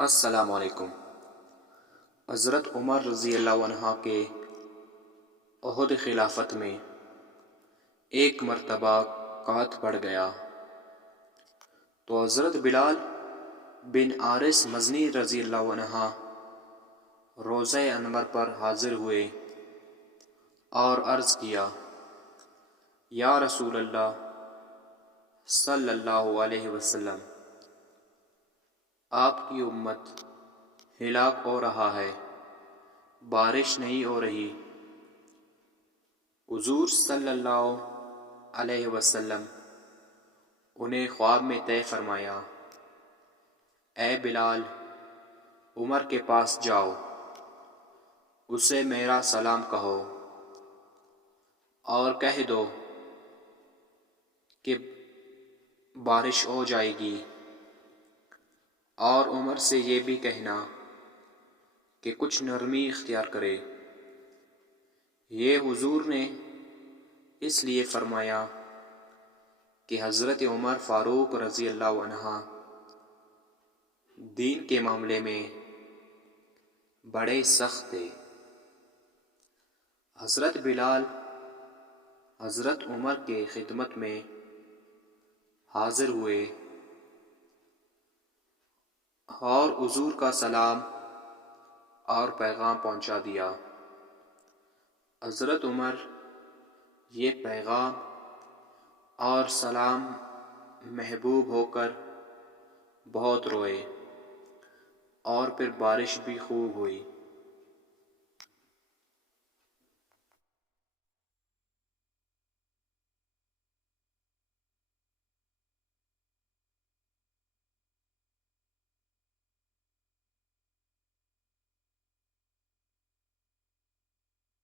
السلام علیکم۔ حضرت عمر رضی اللہ عنہ کے عہد خلافت میں ایک مرتبہ قحط پڑ گیا تو حضرت بلال بن حارث مزنی رضی اللہ عنہ روضہ انور پر حاضر ہوئے اور عرض کیا، یا رسول اللہ صلی اللہ علیہ وسلم، آپ کی امت ہلاک ہو رہا ہے، بارش نہیں ہو رہی۔ حضور صلی اللہ علیہ وسلم انہیں خواب میں طے فرمایا، اے بلال، عمر کے پاس جاؤ، اسے میرا سلام کہو اور کہہ دو کہ بارش ہو جائے گی، اور عمر سے یہ بھی کہنا کہ کچھ نرمی اختیار کرے۔ یہ حضور نے اس لیے فرمایا کہ حضرت عمر فاروق رضی اللہ عنہ دین کے معاملے میں بڑے سخت تھے۔ حضرت بلال حضرت عمر کے خدمت میں حاضر ہوئے اور حضور کا سلام اور پیغام پہنچا دیا۔ حضرت عمر یہ پیغام اور سلام محبوب ہو کر بہت روئے اور پھر بارش بھی خوب ہوئی۔